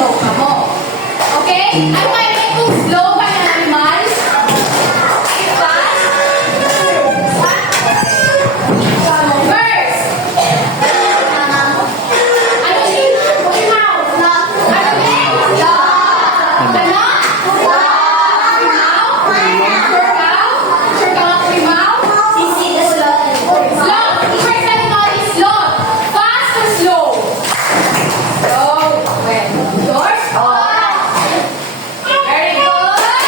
slow ka mo. Okay? Ano kayo kung slow ka na animals? Fast? First. Ano yun? Ano yun? Ganon? Very good.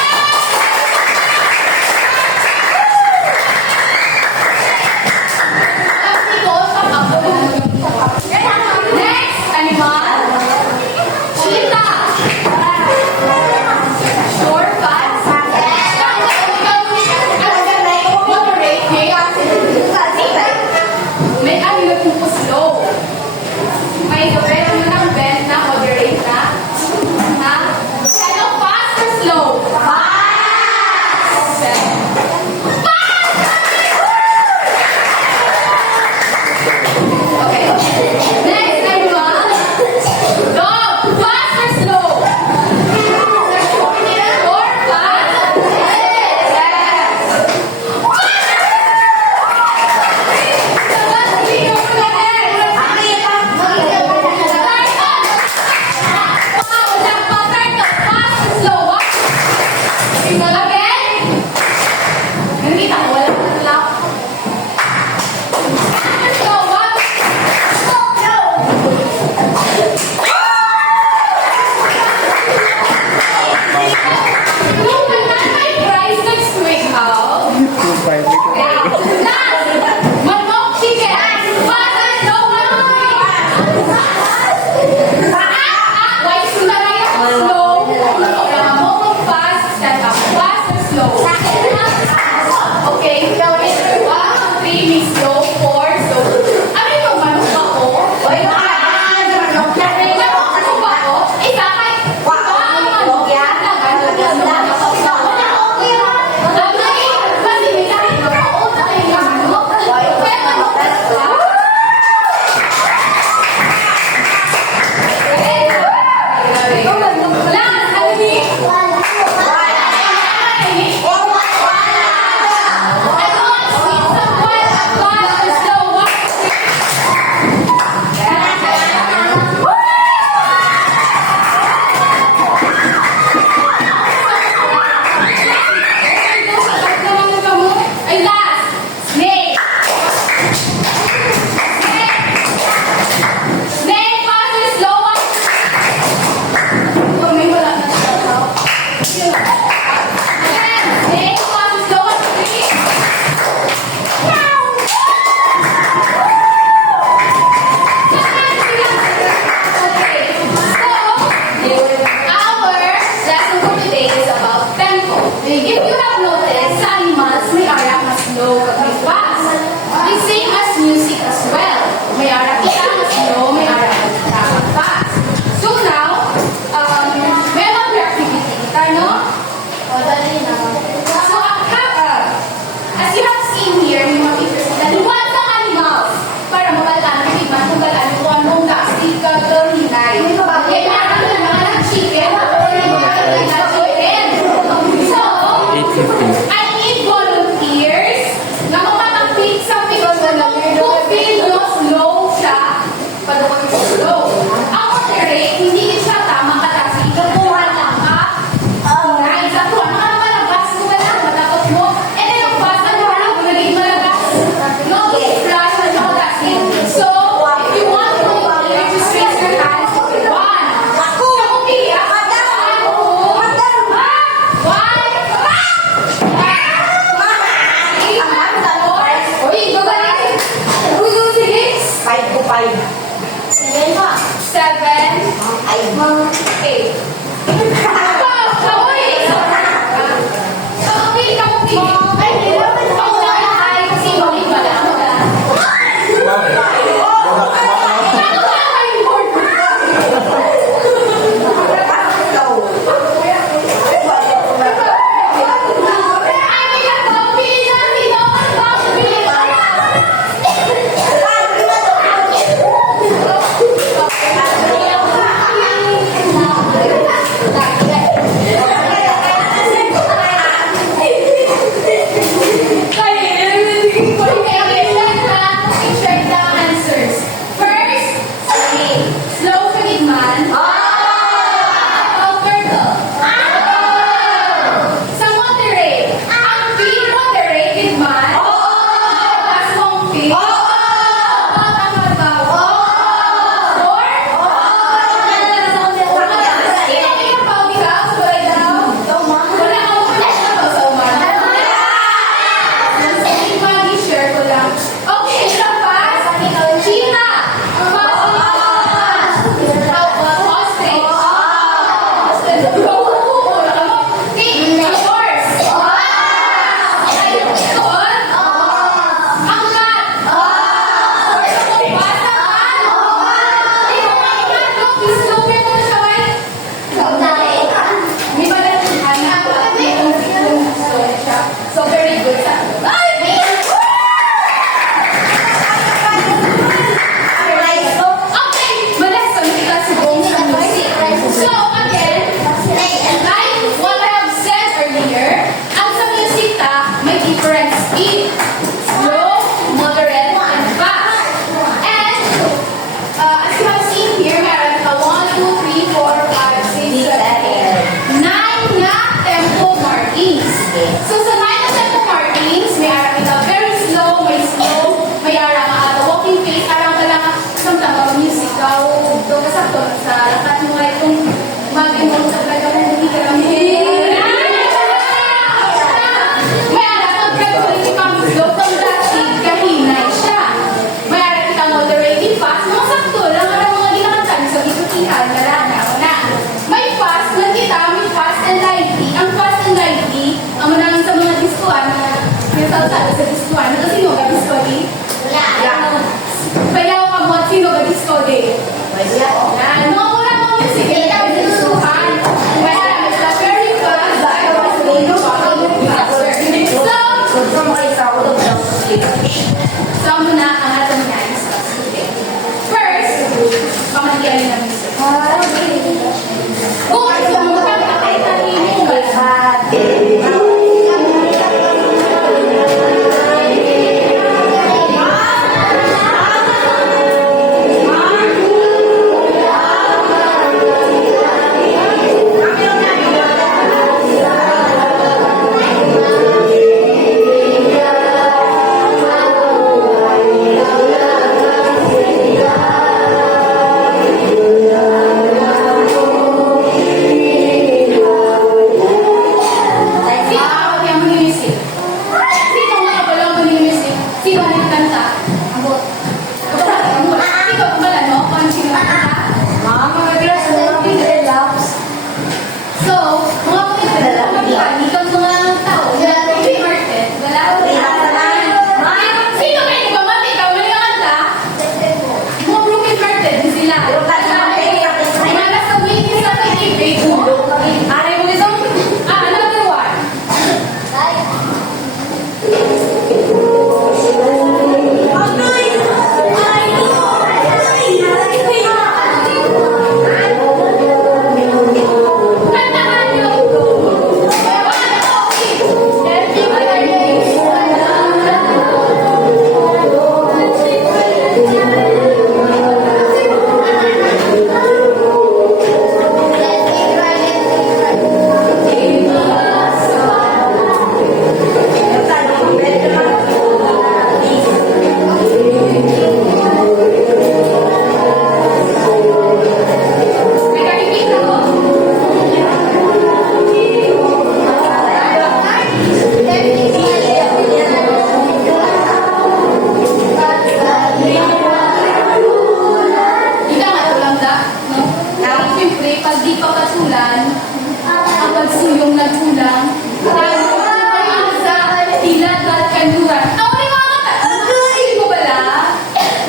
Okay, pag di pa patulan, ang pagsuyong nagkulang, tayo sa tilagat kanluran. Ako rin mga kata, hindi mo pala?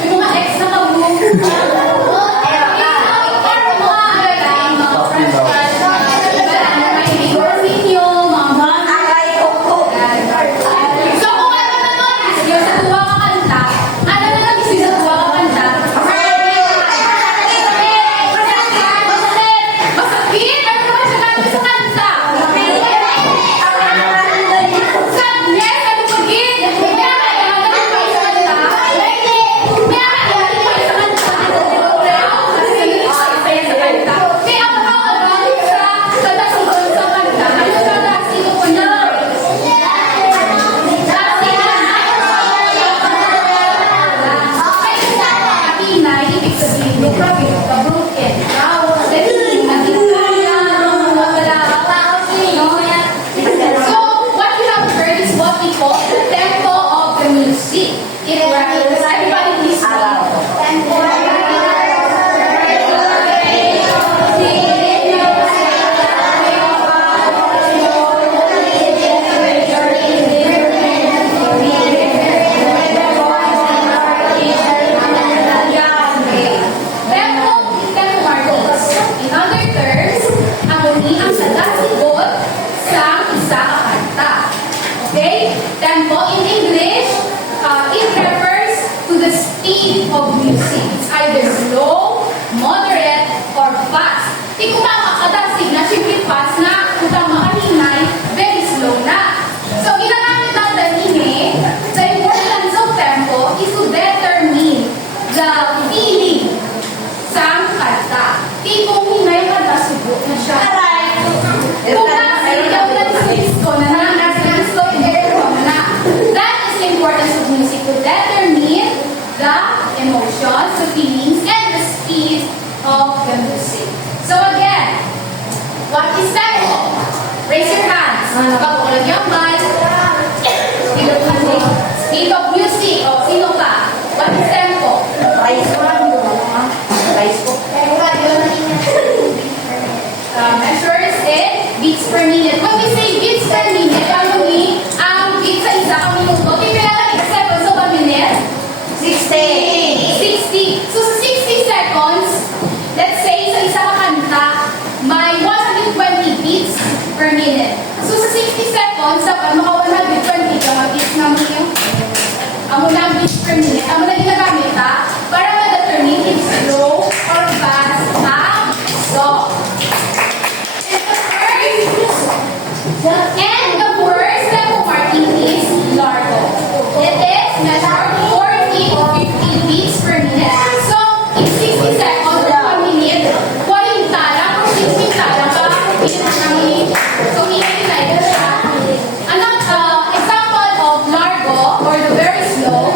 May mga ex na kabuk. So kung ano na nun, yung sa tuwa ka kanta, ano na lang isa sa tuwa ka kanta? Masakit! Ano naman siya namin sa kanta? Yes, ano pagit? May akayaan na rin kayo sa kanta? May akayaan na rin kayo sa kanta? May apakakabalik sa katasungkol sa kanta. Ano siya kasi ko po na? Katinay, ibig sabihin, no problem, ka-broken. So, what you have heard is what we call the tempo of the music. It varies. Everybody please tempo markers. In other terms, ako ni ang sadasigot sa isa ka kanta. Okay? Tempo in English, it refers to the speed of music. It's either slow, moderate, or fast. Di kung tama ka dasig na, syempre fast na. Kung tama ka hinay, very slow na. So, ginagamit natin ini, the importance of tempo is to determine the feeling sa kanta. Tipong hinay kanta, subok na siya. Kung nasigaw na disco na nasigaw na. That is the importance of music to determine the emotions, the feelings, and the speed of the music. So again, what is tempo? Raise your hands. Pag-ulag yung man. Speed of music. O, sino ka? What is tempo? Measures in beats per minute. When we say beats per minute, ano ni ang beat sa isa ka minuto? Kailangan 8 seconds o 1 minute? 60. So sa 60 seconds, let's say sa isa ka kanta, may 120 beats per minute. So sa 60 seconds, dapat maka 120 ka beats na mo yung amo na beats per minute. Amo na ginagamit ha? Para ma-determine if slow or fast ang song. And the first tempo marking is largo. It is measured 40 or 50 beats per minute. So, in 60 seconds or 1 minute, 40 lang or 60 lang ka, so hinay-hinay ka siya. Another example of largo or the very slow,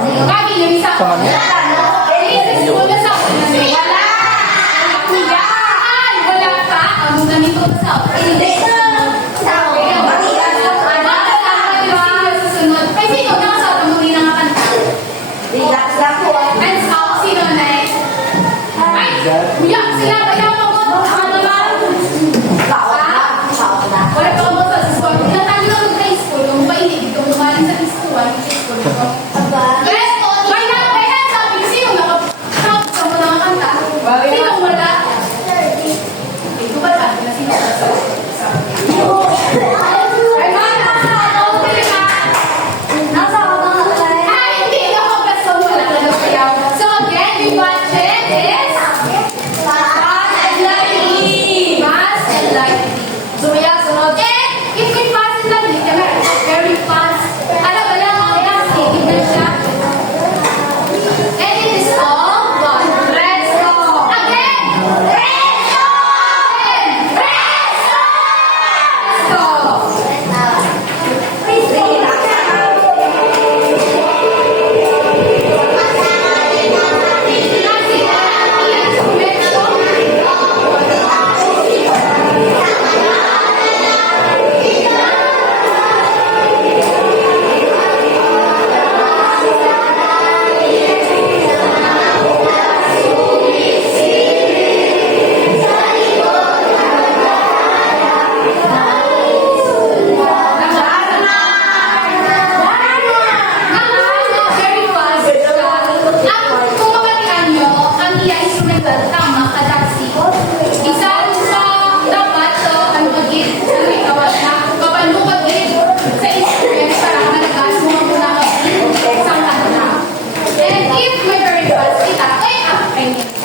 Kami yung isa ko. Release ko na sa akin. Wala! Kuya! Ay, wala pa. Ang ganito sa akin. Hindi na. Sa akin. Susunod. Kasi ikaw nakasama mo rin ang kanta. Relax lang po. And so, sino next? Ay, kuya, sila ba yung mga ako naman? Wala pa ako sa school. Pinatali lang mag-high school. Yung mainit dito, kumaling sa school. Why not? Sabi ko, sino nakapag sa mga kanta? Sino wala? Ito ba ba? Sino ay, mga ano, diba? Ay, hindi ako basta wala ka na kaya. So again, we watch it is fast and lively. Fast and lively. So yeah, sunod. And if we fast and lively, very fast. Alam ba lang mga kasi, hindi siya. And it is all one. Presto. Again. Presto. Presto. Very fast. At kung mabalikan nyo, ang iya-instrumental, tama, kadasi. Isa sa dapat to, ang pagid, ano yung kawas na, kapag mo pagid sa instrument, para managas mo ang muna pagid sa kanta. And if may very fast kita,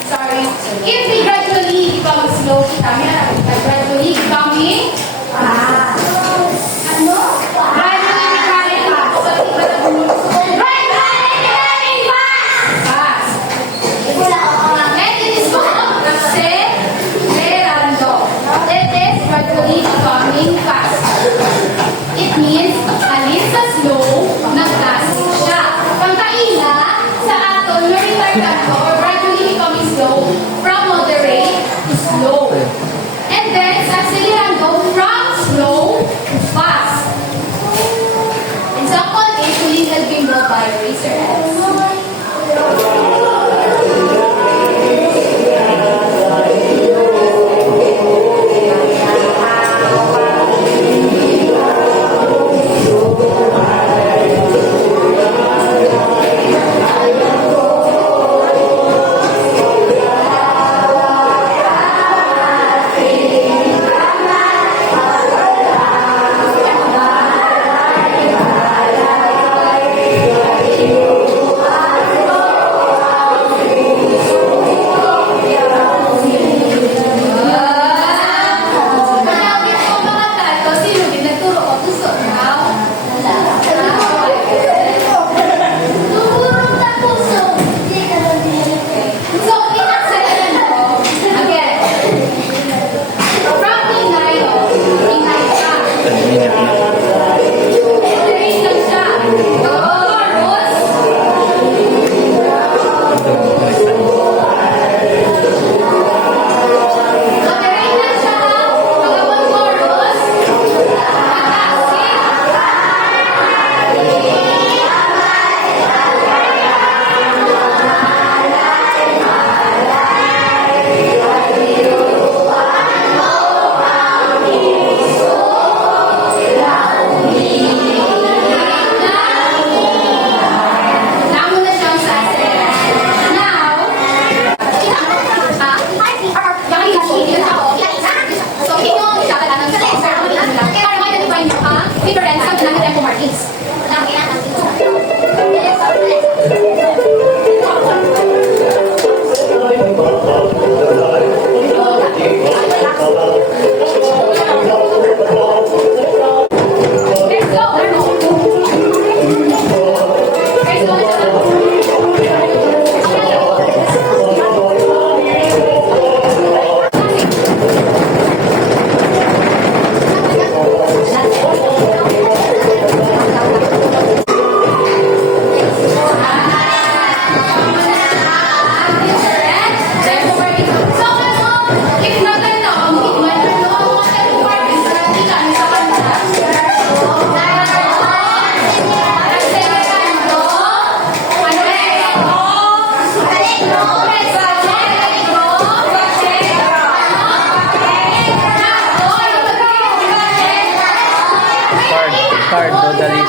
sorry, if we gradually become slow kita, gradually becoming fast. Ano? Gradually becoming fast. Gradually becoming fast. And it is called acelerando. It is gradually becoming fast. It means alis sa slow, nag-fast siya. Pagkaila sa aton, retardando or gradually becoming slow from moderate to slow. And then sa acelerando from slow to fast. Example is illegal bingo by Razorheads.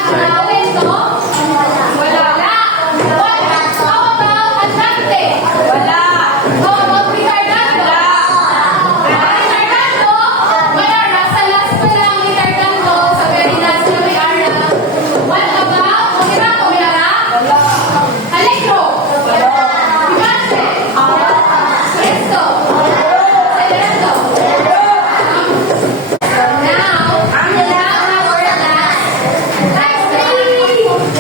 Agawin to? Wala. How about Atlante? Wala. How about Retardando? Retardando? Wala. Nasa last pa lang Retardando. Sa very last na may ara. What about Umirara? Wala. Alegro? Wala. Imante? Presto? Celebrando? Now, our last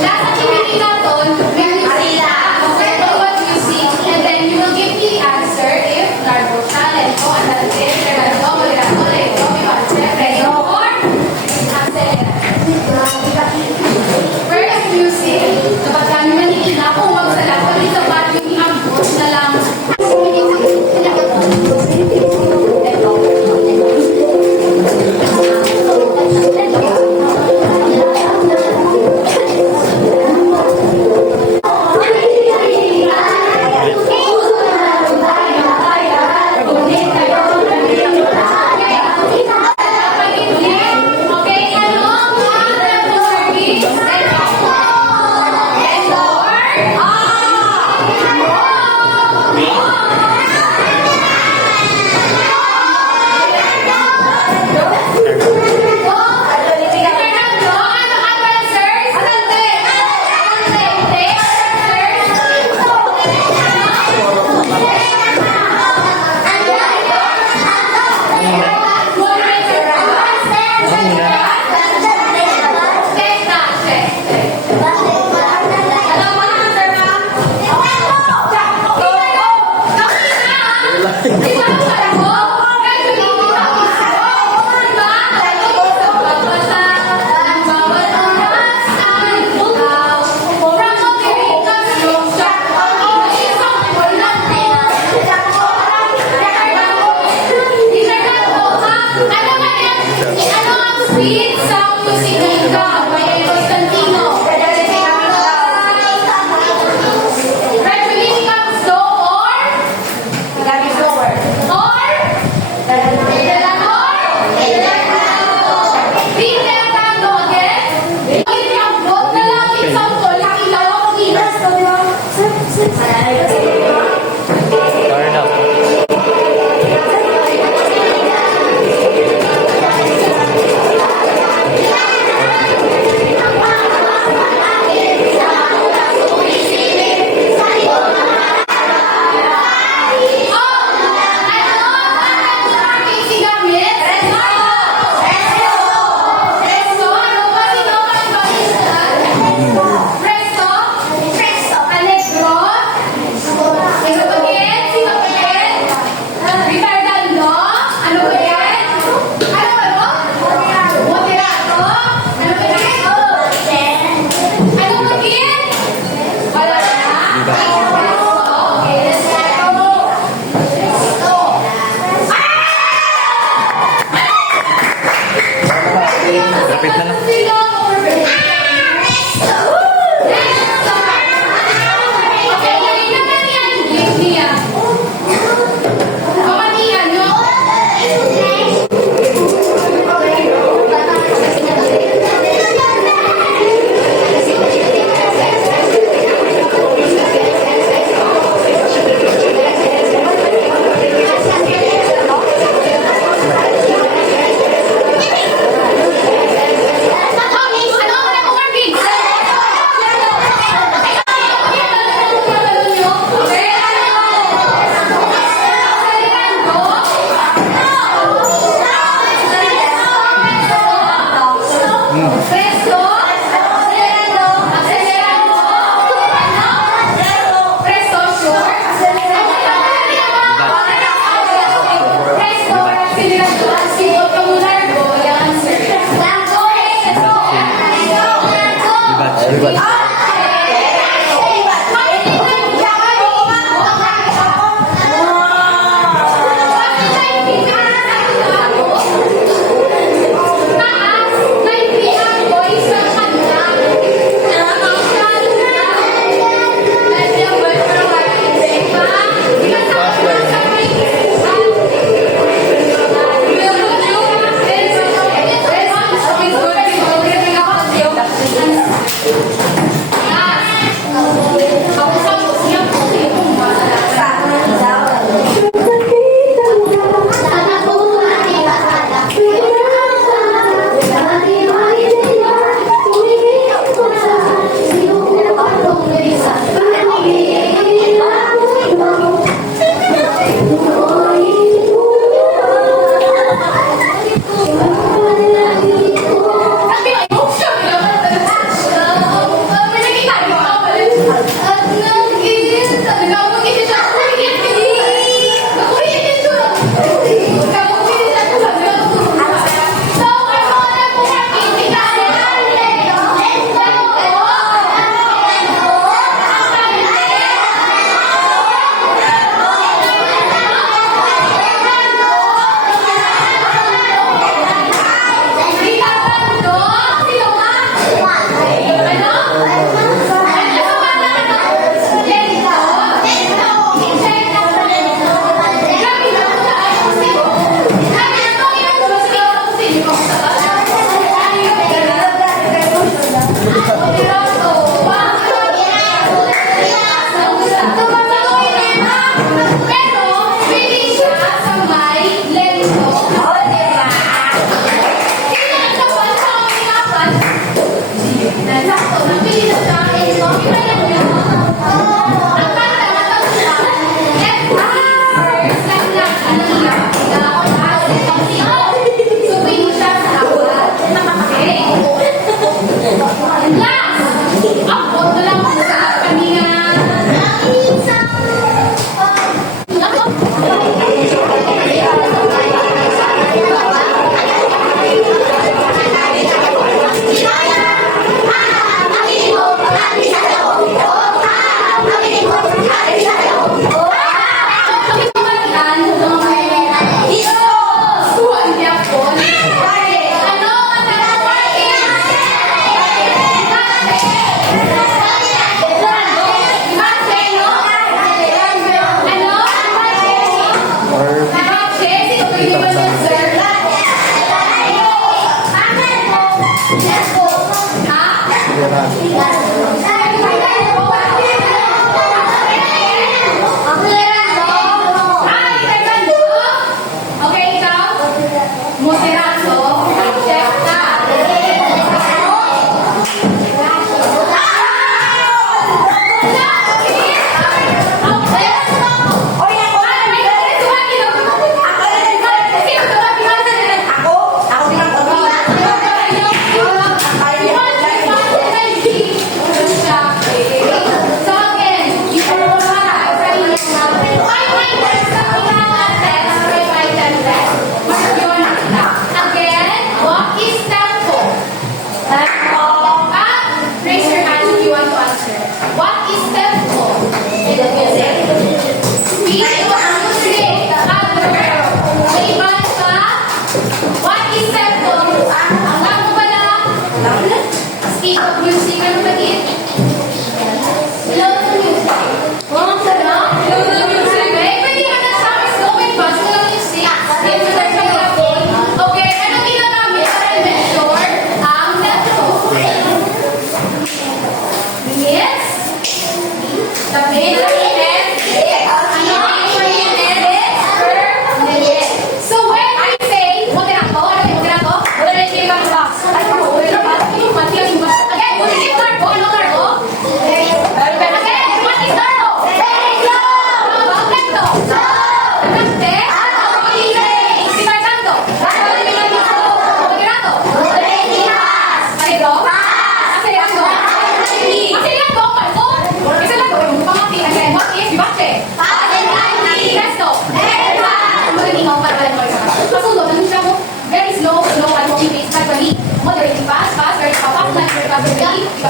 activity natin, music. Okay, what music, and then you will give the answer if Largo Challenge o Andante, Fernando, Moderato, Lego, Vivace, Fredo, or Accelera. First music, kapag kami manigina, kung magsalat kami sa bago yung ambos na lang. Okay, ano ang tempo service? Fernando, ano ang answers? Sweet sound music na ikaw, may Constantino. Gradually becomes slow or? Retardando again. Bakit yung vote na lang yung sound ko, nakita ko kung inas. Turn up. Presto, Allegro,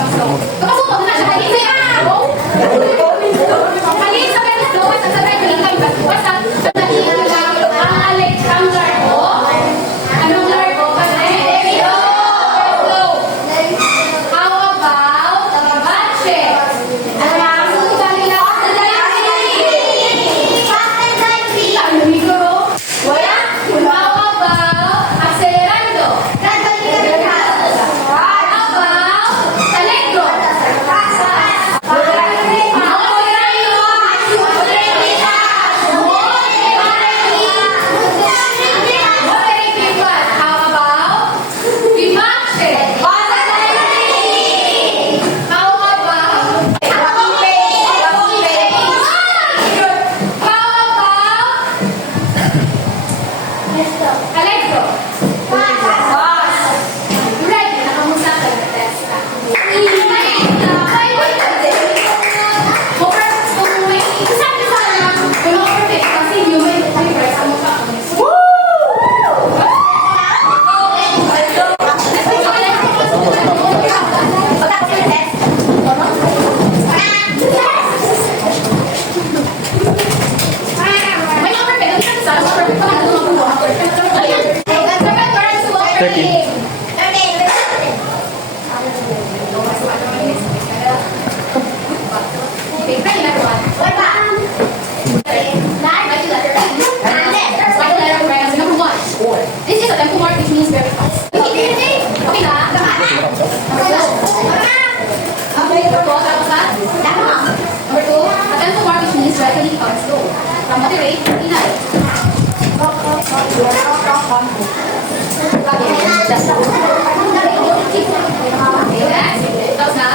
becomes slow. Kapasuko na siya, hindi siya go. Mali sa ganito, basta sa ganito, basta sa ganito lang, ang Alexander ko, anong largo? Go. How about budget? Alam mo kanila sa ano mikro? Wala. How about acelerando? How about talegro? How about Vivace? How about Allegro? Ready? Nakamusta ka na test ka? This is a tempo mark which means very fast. Okay na? Okay, number two, tapos na? Number two, a tempo mark which means gradually becomes slow. From moderate to inay. Okay, next. Tapos na?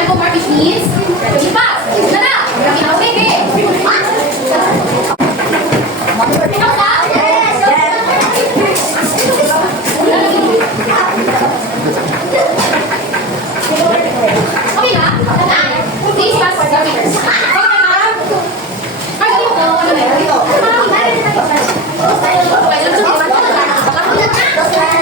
Tempo mark which means gradually fast. Na na! Okay, okay. Tapos na? Okay na? Please pass the papers. Ay, dito ko. Ano na yun? Dito. Okay,